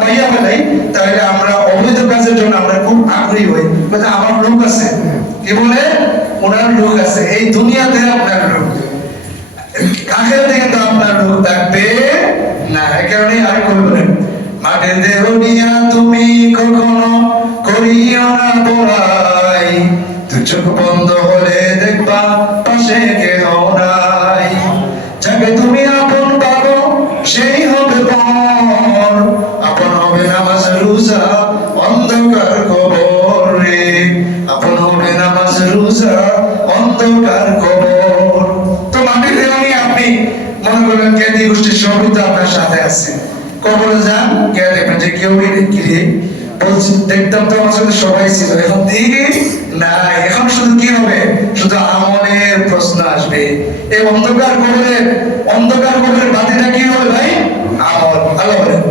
পাইয়া ফেলাই, তাহলে আমরা অবৈধ কাজের জন্য আমরা খুব আগ্রহী হই। বলতে আমার লোক আছে। কি বলে? ওনার লোক আছে। এই দুনিয়াতে আপনার লোক। আখেরাতে কিন্তু আপনার লোক থাকবে না। এই কারণে আর বলবেন মাঠে তুমি কখনো করিও না চোখ বন্ধ হলে দেখবা মনে করলেন জ্ঞানী গোষ্ঠীর সবই তো আপনার সাথে আছে কবরে যান গিয়ে দেখবেন যে কেউ গিয়ে বলছি দেখতাম তো আমার সাথে সবাই ছিল এখন দিকে না এখন শুধু কি হবে শুধু আমলের প্রশ্ন আসবে এই অন্ধকার কবরের অন্ধকার কবরের বাতিটা কি হবে ভাই আমল আল্লাহ বলেন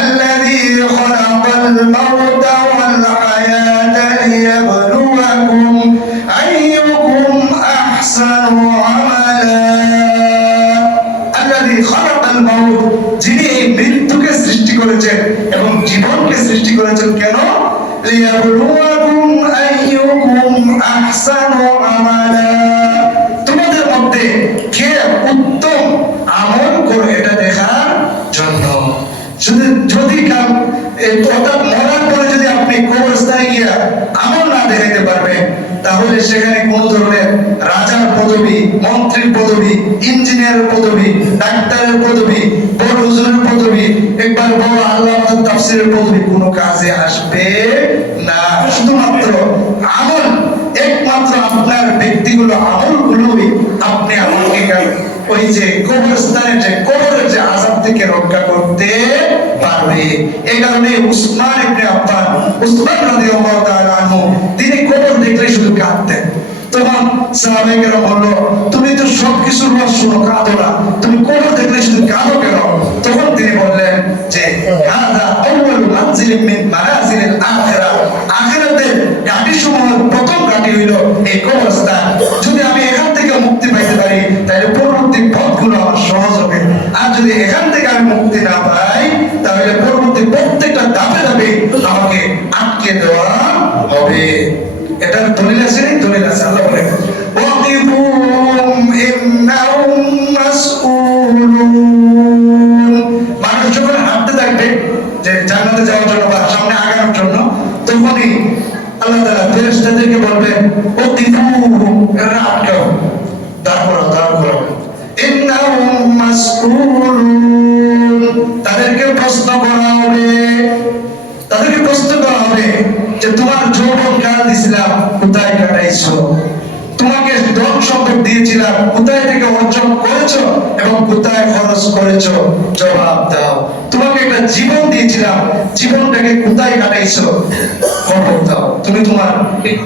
الذي خلق الموت والحياة ليبلوكم أيكم أحسن عملا খালাকাল মাউত যিনি এই মৃত্যুকে সৃষ্টি করেছেন এবং জীবনকে সৃষ্টি করেছেন কেন? লিয়াবলুয়াকুম আইয়ুকুম আহসানু আমালা। তোমাদের মধ্যে কে উত্তম আমল করে এটা দেখার জন্য? যদি এই অর্থাৎ মরার পরে যদি আপনি কবরস্থানে গিয়া আমল না দেখাইতে পারবেন তাহলে সেখানে কোন ধরনের রাজার পদবি, মন্ত্রীর পদবি, ইঞ্জিনিয়ারের পদবি, ডাক্তারের পদবি, বড় হুজুরের পদবি, একবার বড় আল্লাহ তাফসিরের পদবি, কোনো কাজে আসবে না। শুধুমাত্র আমল, একমাত্র আপনার ব্যক্তিগুলো আমলগুলোই আপনি আমাকে ওই যে কবরস্থানে যে কবরের যে আজাব থেকে রক্ষা করতে পারবে। এই কারণে উসমান ইবনে আফফান, উসমান রাদিয়াল্লাহু তাআলা আনহু, তিনি কবর দেখলে শুধু কাঁদতেন। তখন বলল, তুমি তো সবকিছু রহস্য কাঁদো না। যদি এখান থেকে আমি মুক্তি না পাই, তাহলে পরবর্তী প্রত্যেকটা ধাপে ধাপে আমাকে আটকে দেওয়া হবে। এটা দলিল আছে দলিল আছে, আল্লাহ বলে। যে যাওয়ার জন্য বা সামনে আগানোর জন্য, তখনই আল্লাহ তাআলা ফেরেশতাদেরকে বলবেন ওয়াকিফুহুম কাল দিছিলাম কোথায় কাটাইছো? তোমাকে ধন সম্পদ দিয়েছিলাম, কোথায় থেকে অর্জন করেছ এবং কোথায় খরচ করেছ? জবাব দাও। তোমাকে একটা জীবন দিয়েছিলাম, জীবনটাকে কোথায় কাটাইছো? খবর দাও। তুমি তোমার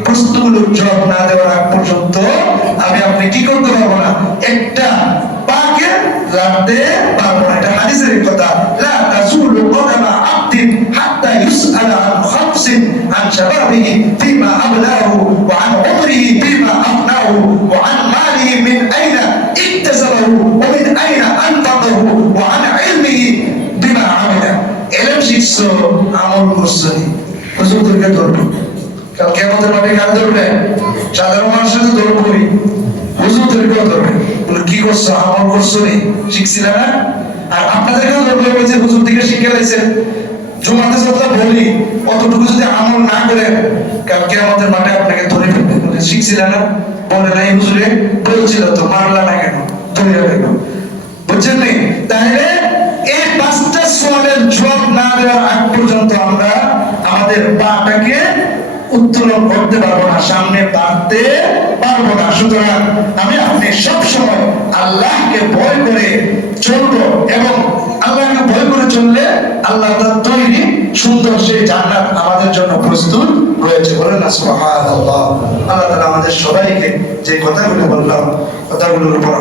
প্রশ্নগুলোর জবাব না দেওয়ার আগ পর্যন্ত আমি আপনি কি করতে পারব না? একটা পাকে লাগতে পারব না। এটা হাদিসের কথা। ইকতাসাবাহু ওয়া মিন আইনা আনফাকাহু ওয়া আন ইলমিহি বিমা আমিলা ইলম শিখছো আমল করছ নি হুজুর তোকে ধরবো। কাল কেমতের মাঠে কাল ধরবে। সাধারণ মানুষের তো ধরবই। হুজুর তোকেও ধরবে। কি করছ? আমল করছ নি? শিখছিলে না? আর আপনাদেরকেও ধরবে যে হুজুর থেকে শিখে লাইছেন জমাতে সত্তা বলি, অতটুকু যদি আমল না করে কালকে আমাদের মাঠে আপনাকে ফেলবে শিখছিলে না, বলে নাই, হুজুরে বলছিল তো, মারলা না কেন? ধরে গেল বুঝছেন নি? তাহলে এই পাঁচটা সোয়ালের জবাব না দেওয়ার আগ পর্যন্ত আমরা আমাদের পাটাকে উত্তোলন করতে পারব না, সামনে বাড়তে পারব না। সুতরাং আমি আপনি সবসময় আল্লাহকে ভয় করে চলবো এবং আল্লাহকে ভয় করে চললে আল্লাহ তার তৈরি সুন্দর সেই জান্নাত আমাদের জন্য প্রস্তুত রয়েছে। বলে না, সুবহানাল্লাহ। আল্লাহ তাআলা আমাদের সবাইকে যে কথাগুলো বললাম কথাগুলোর উপর